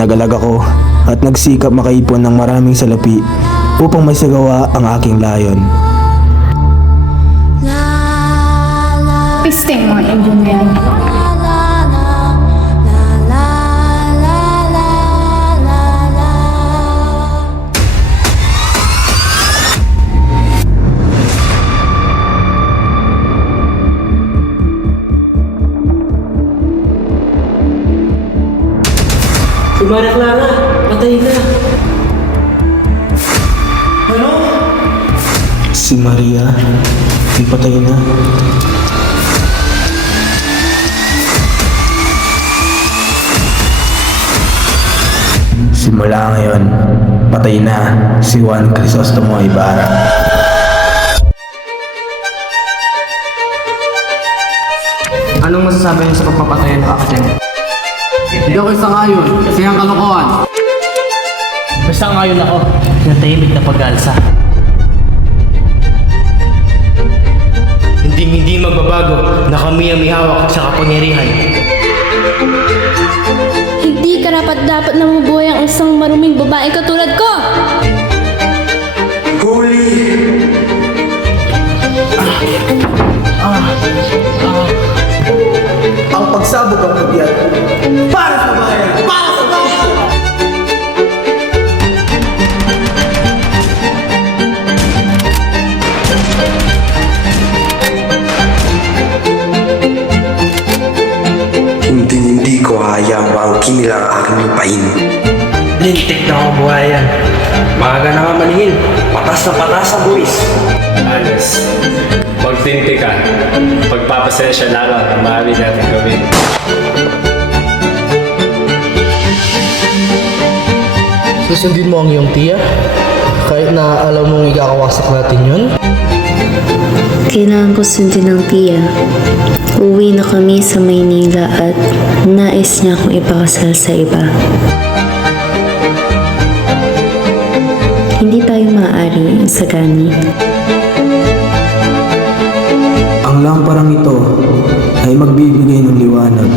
Nagalag ako at nagsikap makaipon ng maraming salapi upang maisagawa ang aking layon. Pisting mga engine na yan. Si Maria Clara, patay na. Ano? Si Maria ay patay na. Simula ngayon, patay na si Juan Crisostomo Ibarra. Anong masasabi niyo sa pagpapatay ng action? Hindi ako isang-ayon kasi ang kalokohan. Basta ngayon ako, ng tahimik na pag-alsa. Hindi magbabago na kami ang may hawak sa kapangyarihan. Hindi karapat-dapat na mabuhay ang isang maruming babae katulad ko! Ang pagsabog ang pagyan para sa bayan! Para sa bayan! Hindi ko hayang maangkin nila ang aking lupain. Lintik na ako buhayan. Maaga na nga maningil. Patas na patas sa buwis. Alas, magtinti ka. Pagpapasensya lamang ang maaari natin gawin. Susundin mo ang iyong tiya? Kahit na alam mong ikakawasak natin yun? Kailangan ko sundin ng tiya. Uwi na kami sa Maynila at nais niya akong ipakasal sa iba. Hindi tayo maaari isagani. Ang lamparang ito ay magbibigay ng liwanag.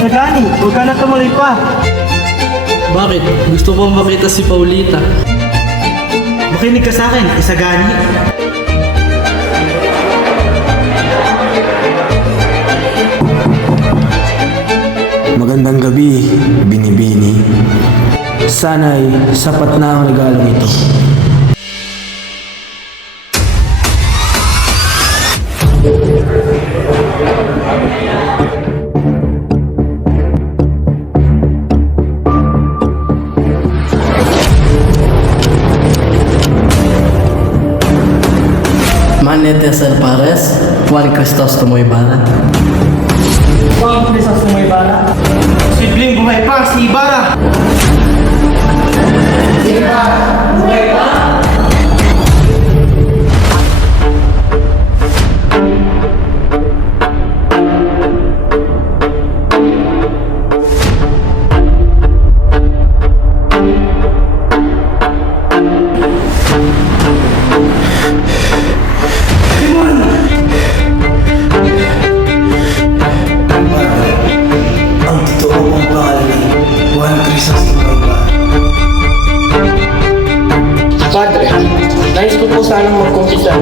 Nagani, huwag ka na tumuloy pa. Bakit? Gusto ko makita si Paulita. Makinig ka sa akin, isagani. Magandang gabi, Binibini. Sana'y sapat na ang regalong ito. Manete Pares, Juan Crisostomo Ibarra. Huwag mo sa Ibarra. Sibling buhay pa si Ibarra. Ang totoo kong pangalan ay Juan Crisostomo Ibarra. Padre, nais ko po sanang magkumpisa